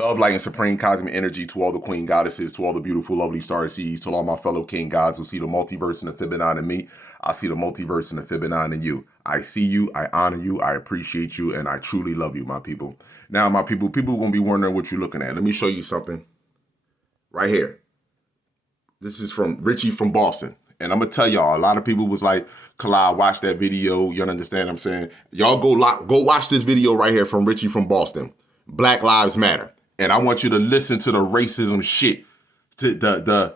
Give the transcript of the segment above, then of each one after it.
Love, light, and supreme cosmic energy to all the queen goddesses, to all the beautiful, lovely star seeds, to all my fellow king gods who see the multiverse and the Fibonacci in me. I see the multiverse and the Fibonacci in you. I see you, I honor you, I appreciate you, and I truly love you, my people. Now, my people are going to be wondering what you're looking at. Let me show you something right here. This is from Richie from Boston. And I'm going to tell y'all, a lot of people was like, Kalai, watch that video. You understand what I'm saying? Y'all go watch this video right here from Richie from Boston. Black Lives Matter. And I want you to listen to the racism shit, to the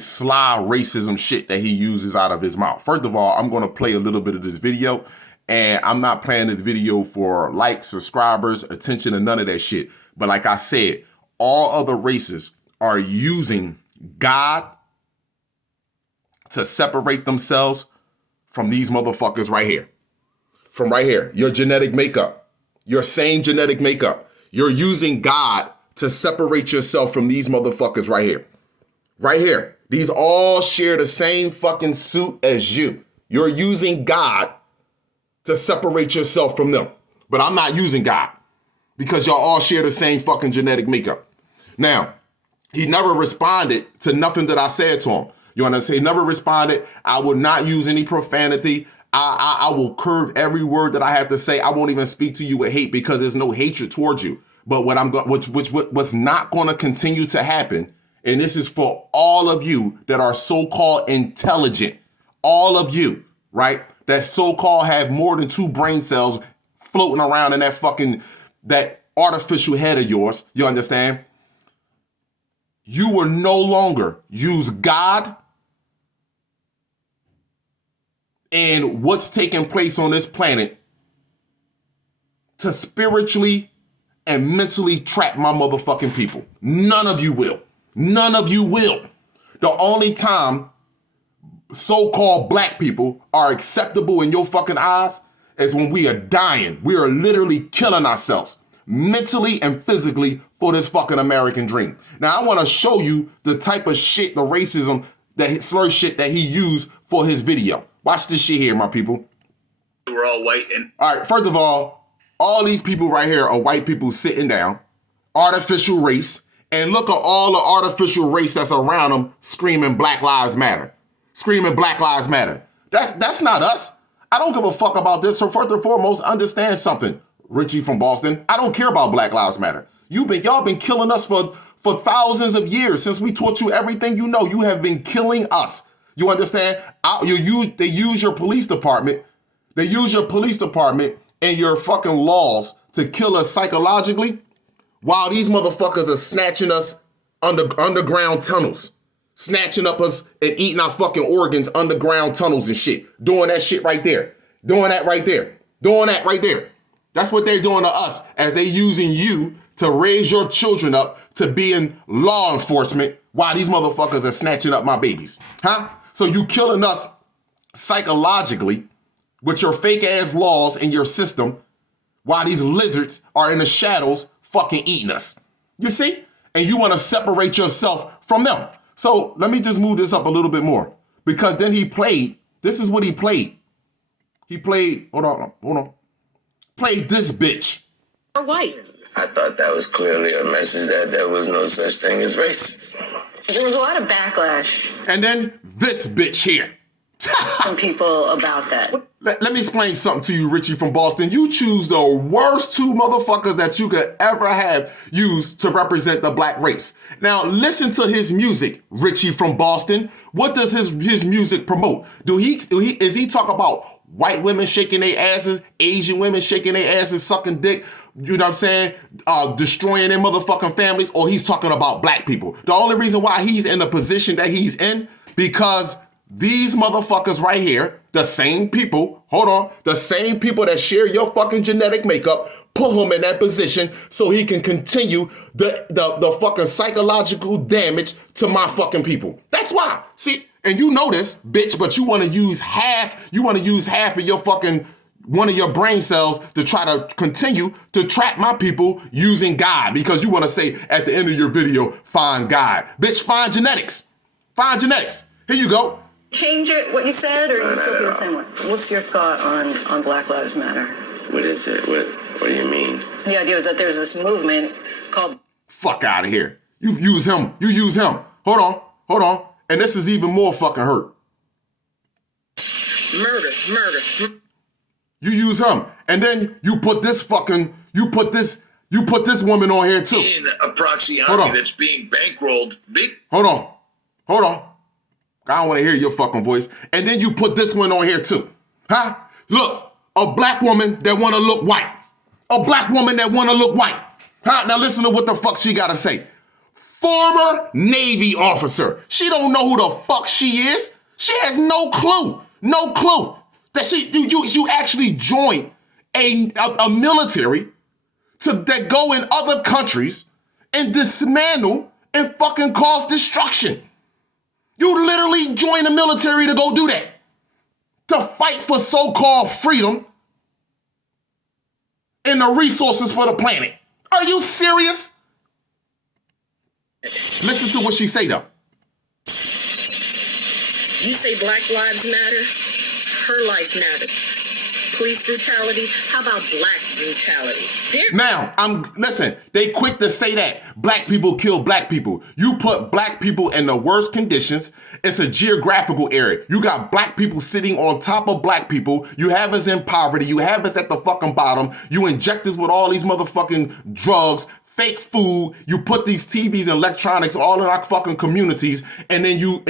sly racism shit that he uses out of his mouth. First of all, I'm going to play a little bit of this video, and I'm not playing this video for likes, subscribers, attention, and none of that shit. But like I said, all other races are using God to separate themselves from these motherfuckers right here. From right here, your genetic makeup, your same genetic makeup. You're using God to separate yourself from these motherfuckers right here. Right here. These all share the same fucking suit as you. You're using God to separate yourself from them. But I'm not using God because y'all all share the same fucking genetic makeup. Now, he never responded to nothing that I said to him. You understand? He never responded. I will not use any profanity. I will curve every word that I have to say. I won't even speak to you with hate because there's no hatred towards you. But what's not going to continue to happen, and this is for all of you that are so-called intelligent, all of you, right, that so-called have more than 2 brain cells floating around in that artificial head of yours, you understand? You will no longer use God and what's taking place on this planet to spiritually and mentally trap my motherfucking people. None of you will. None of you will. The only time so-called black people are acceptable in your fucking eyes is when we are dying. We are literally killing ourselves mentally and physically for this fucking American dream. Now, I want to show you the type of shit, the racism, that slur shit that he used for his video. Watch this shit here, my people. We're all white and... All right, first of all these people right here are white people sitting down, artificial race, and look at all the artificial race that's around them screaming Black Lives Matter. Screaming Black Lives Matter. That's not us. I don't give a fuck about this. So first and foremost, understand something, Richie from Boston. I don't care about Black Lives Matter. Y'all been killing us for thousands of years. Since we taught you everything you know, you have been killing us. You understand? They use your police department. They use your police department and your fucking laws to kill us psychologically while these motherfuckers are snatching us underground tunnels. Snatching up us and eating our fucking organs underground tunnels and shit. Doing that shit right there. Doing that right there. Doing that right there. That's what they're doing to us as they using you to raise your children up to be in law enforcement while these motherfuckers are snatching up my babies. Huh? So you killing us psychologically with your fake ass laws in your system while these lizards are in the shadows fucking eating us. You see? And you want to separate yourself from them. So let me just move this up a little bit more because then he played, this is what he played. He played, hold on. Played this bitch. Or white. I thought that was clearly a message that there was no such thing as racism. There was a lot of backlash. And then this bitch here. From people about that. Let me explain something to you, Richie from Boston. You choose the worst 2 motherfuckers that you could ever have used to represent the black race. Now, listen to his music, Richie from Boston. What does his music promote? Is he talk about white women shaking their asses, Asian women shaking their asses, sucking dick, you know what I'm saying, destroying their motherfucking families, or he's talking about black people? The only reason why he's in the position that he's in, because these motherfuckers right here, the same people, the same people that share your fucking genetic makeup, put him in that position so he can continue the fucking psychological damage to my fucking people. That's why. See, and you know this, bitch, but you want to use half of your fucking, one of your brain cells to try to continue to trap my people using God because you want to say at the end of your video, find God. Bitch, find genetics. Find genetics. Here you go. Change it, what you said, or you still feel the same way? What's your thought on Black Lives Matter? What is it? What do you mean? The idea is that there's this movement called... Fuck out of here. You use him. You use him. Hold on. And this is even more fucking hurt. Murder. You use him. And then you put this woman on here too. In a proxy army that's being bankrolled. Hold on. I don't want to hear your fucking voice. And then you put this one on here too. Huh? Look, a black woman that want to look white. Huh? Now listen to what the fuck she got to say. Former Navy officer. She don't know who the fuck she is. She has no clue. That you actually joined a military that go in other countries and dismantle and fucking cause destruction. You literally join the military to go do that. To fight for so-called freedom and the resources for the planet. Are you serious? Listen to what she say though. You say Black Lives Matter, her life matters. Police brutality, how about black brutality? Now, listen, they quick to say that black people kill black people. You put black people in the worst conditions. It's a geographical area. You got black people sitting on top of black people. You have us in poverty. You have us at the fucking bottom. You inject us with all these motherfucking drugs, fake food. You put these TVs and electronics all in our fucking communities, and then you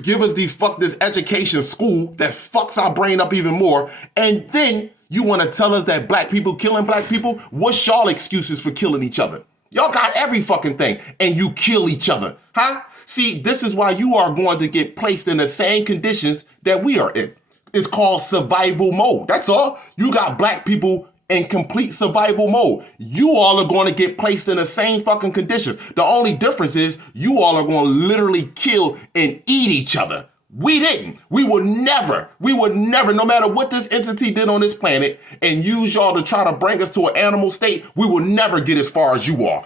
give us this education school that fucks our brain up even more, and then you want to tell us that black people killing black people? What's y'all excuses for killing each other? Y'all got every fucking thing, and you kill each other, huh? See, this is why you are going to get placed in the same conditions that we are in. It's called survival mode. That's all. You got black people in complete survival mode. You all are going to get placed in the same fucking conditions. The only difference is you all are going to literally kill and eat each other. We didn't. We would never, no matter what this entity did on this planet and use y'all to try to bring us to an animal state, we will never get as far as you are.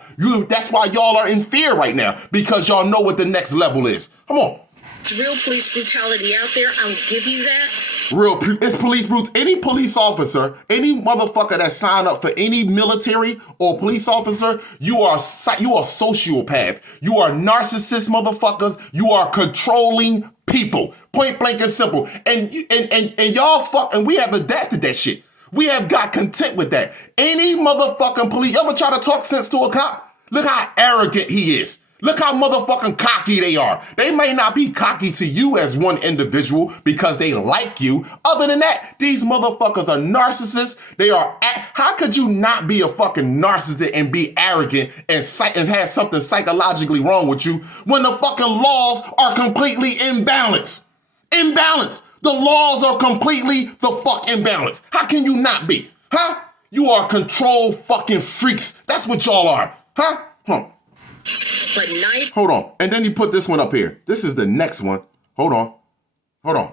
That's why y'all are in fear right now, because y'all know what the next level is. Come on. It's real police brutality out there. I'll give you that. It's police brutality. Any police officer, any motherfucker that signed up for any military or police officer, you are sociopath. You are narcissist motherfuckers. You are controlling people. Point blank and simple. And y'all and we have adapted that shit. We have got content with that. Any motherfucking police, you ever try to talk sense to a cop? Look how arrogant he is. Look how motherfucking cocky they are. They may not be cocky to you as one individual because they like you. Other than that, these motherfuckers are narcissists. How could you not be a fucking narcissist and be arrogant and have something psychologically wrong with you when the fucking laws are completely imbalanced? The laws are completely the fuck imbalanced. How can you not be? Huh? You are control fucking freaks. That's what y'all are. Huh? Hold on. And then you put this one up here. This is the next one. Hold on.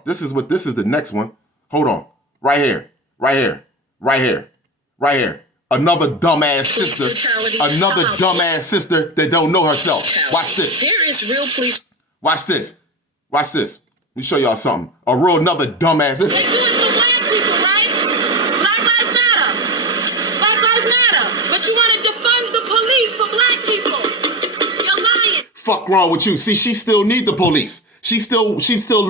This is the next one. Hold on. Right here. Another dumbass sister. Another dumbass sister that don't know herself. Watch this. There is real police. Watch this. Let me show y'all something. Another dumbass. They do it for black people, right? Black lives matter. Black lives matter. But you want to defund the police for black people. You're lying. Fuck wrong with you? See, she still need the police. She still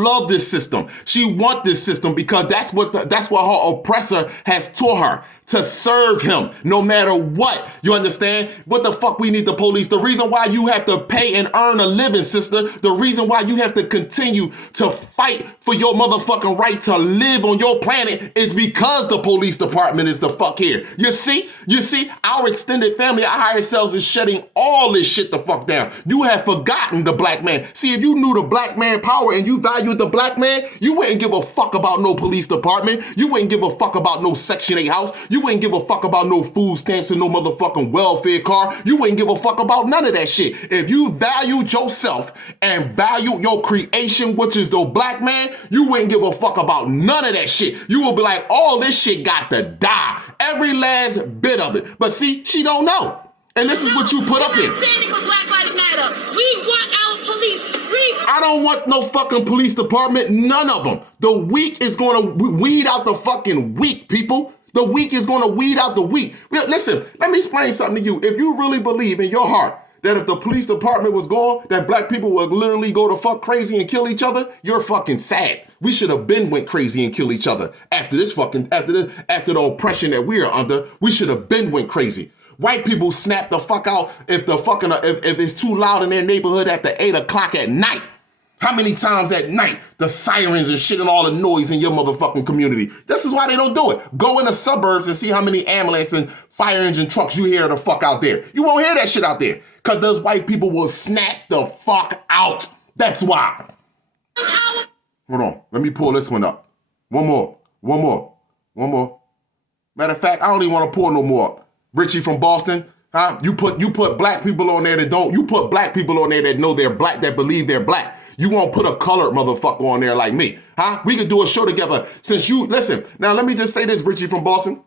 love this system. She want this system because that's what her oppressor has taught her, to serve him no matter what. You understand? What the fuck we need the police? The reason why you have to pay and earn a living, sister, the reason why you have to continue to fight for your motherfucking right to live on your planet is because the police department is the fuck here. You see, our extended family, our higher selves is shutting all this shit the fuck down. You have forgotten the black man. See, if you knew the black man power and you valued the black man, you wouldn't give a fuck about no police department. You wouldn't give a fuck about no Section 8 house. You wouldn't give a fuck about no food stamps and no motherfucking welfare car. You wouldn't give a fuck about none of that shit. If you valued yourself and valued your creation, which is the black man, you wouldn't give a fuck about none of that shit. You would be like, all this shit got to die. Every last bit of it. But see, she don't know. And this is what you put up here. Standing for Black Lives Matter. We want our police free. I don't want no fucking police department. None of them. The weak is going to weed out the fucking weak, people. The weak is going to weed out the weak. Listen, let me explain something to you. If you really believe in your heart that if the police department was gone, that black people would literally go to fuck crazy and kill each other, you're fucking sad. We should have been went crazy and killed each other after the oppression that we are under. We should have been went crazy. White people snap the fuck out if it's too loud in their neighborhood after 8 o'clock at night. How many times at night the sirens and shit and all the noise in your motherfucking community? This is why they don't do it. Go in the suburbs and see how many ambulance and fire engine trucks you hear the fuck out there. You won't hear that shit out there because those white people will snap the fuck out. That's why. Hold on. Let me pull this one up. One more. Matter of fact, I don't even want to pull no more up. Richie from Boston, huh? You put black people on there that don't. You put black people on there that know they're black, that believe they're black. You won't put a colored motherfucker on there like me, huh? We could do a show together listen, now let me just say this, Richie from Boston.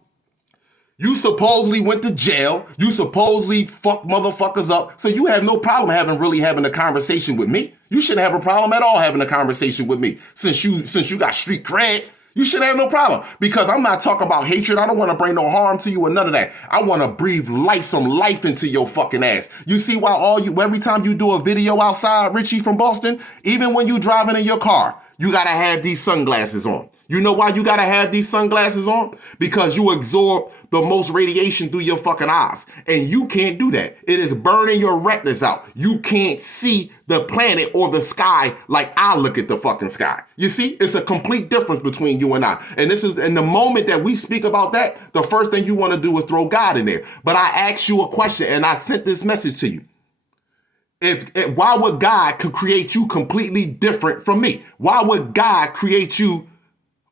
You supposedly went to jail. You supposedly fucked motherfuckers up. So you have no problem having a conversation with me. You shouldn't have a problem at all having a conversation with me. Since you got street cred, you should have no problem because I'm not talking about hatred. I don't want to bring no harm to you or none of that. I want to breathe some life into your fucking ass. You see why every time you do a video outside, Richie from Boston, even when you driving in your car, you got to have these sunglasses on. You know why you got to have these sunglasses on? Because you absorb the most radiation through your fucking eyes. And you can't do that. It is burning your retinas out. You can't see the planet or the sky like I look at the fucking sky. You see, it's a complete difference between you and I. And this is in the moment that we speak about that, the first thing you want to do is throw God in there. But I asked you a question and I sent this message to you. Why would God create you completely different from me? Why would God create you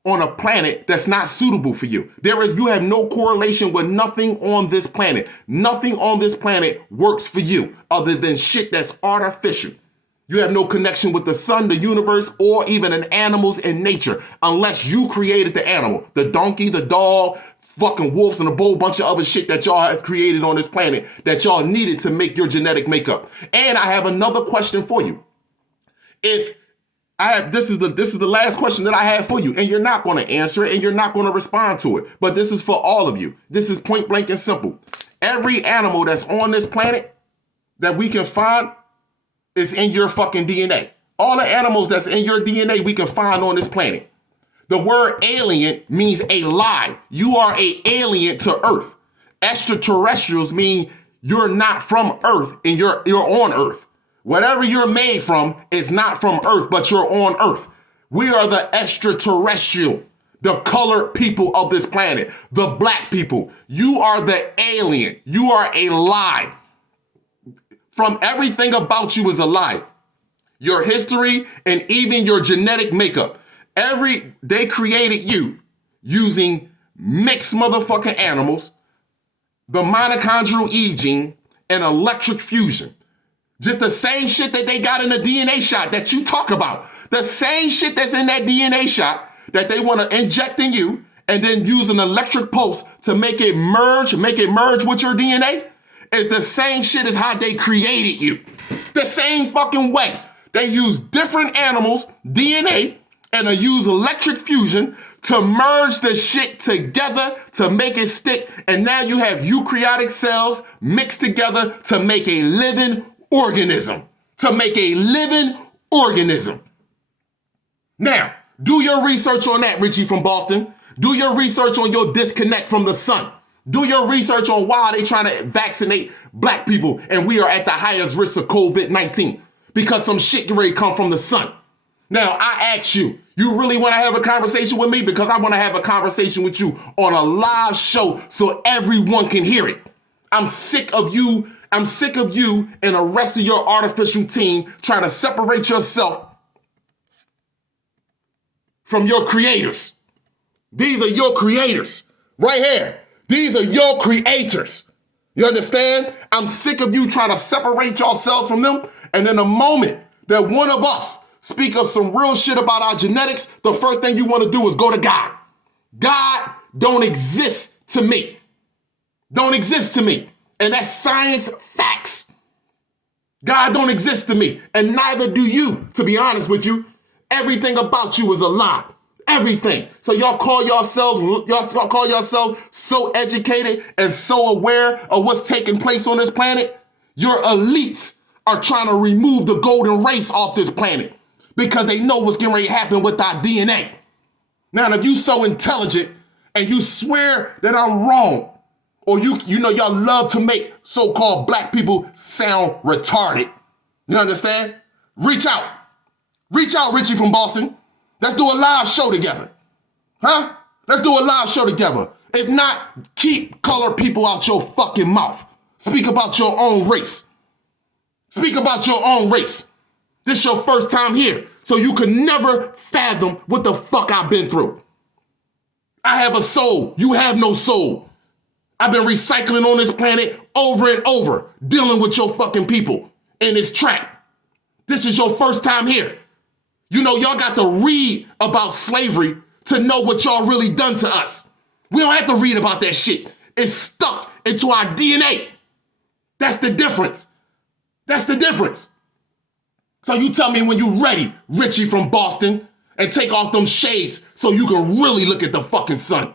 on a planet that's not suitable for you? You have no correlation with nothing on this planet. Nothing on this planet works for you other than shit that's artificial. You have no connection with the sun, the universe, or even in animals in nature unless you created the animal, the donkey, the dog, fucking wolves, and a whole bunch of other shit that y'all have created on this planet that y'all needed to make your genetic makeup. And I have another question for you. This is the last question that I have for you, and you're not going to answer it and you're not going to respond to it. But this is for all of you. This is point blank and simple. Every animal that's on this planet that we can find is in your fucking DNA. All the animals that's in your DNA we can find on this planet. The word alien means a lie. You are an alien to Earth. Extraterrestrials mean you're not from Earth and you're on Earth. Whatever you're made from is not from Earth, but you're on Earth. We are the extraterrestrial, the colored people of this planet, the black people. You are the alien. You are a lie. From everything about you is a lie. Your history and even your genetic makeup. They created you using mixed motherfucking animals, the mitochondrial E gene, and electric fusion. Just the same shit that they got in the DNA shot that you talk about. The same shit that's in that DNA shot that they want to inject in you and then use an electric pulse to make it merge with your DNA is the same shit as how they created you. The same fucking way. They use different animals' DNA and they use electric fusion to merge the shit together to make it stick. And now you have eukaryotic cells mixed together to make a living organism. Now, do your research on that, Richie from Boston. Do your research on your disconnect from the sun. Do your research on why they trying to vaccinate black people and we are at the highest risk of COVID-19 because some shit can really come from the sun. Now, I ask you, you really want to have a conversation with me? Because I want to have a conversation with you on a live show so everyone can hear it. I'm sick of you and the rest of your artificial team trying to separate yourself from your creators. These are your creators right here. These are your creators. You understand? I'm sick of you trying to separate yourself from them. And in the moment that one of us speak of some real shit about our genetics, the first thing you want to do is go to God. God don't exist to me. Don't exist to me. And that's science facts. God don't exist to me. And neither do you, to be honest with you. Everything about you is a lie. Everything. So y'all call yourselves so educated and so aware of what's taking place on this planet. Your elites are trying to remove the golden race off this planet because they know what's getting ready to happen with our DNA. Now, if you so intelligent and you swear that I'm wrong, or you know y'all love to make so-called black people sound retarded, you understand? Reach out. Reach out, Richie from Boston. Let's do a live show together. Huh? Let's do a live show together. If not, keep colored people out your fucking mouth. Speak about your own race. Speak about your own race. This your first time here, so you can never fathom what the fuck I've been through. I have a soul. You have no soul. I've been recycling on this planet over and over, dealing with your fucking people in this trap. This is your first time here. You know, y'all got to read about slavery to know what y'all really done to us. We don't have to read about that shit. It's stuck into our DNA. That's the difference. That's the difference. So you tell me when you ready, Richie from Boston, and take off them shades so you can really look at the fucking sun.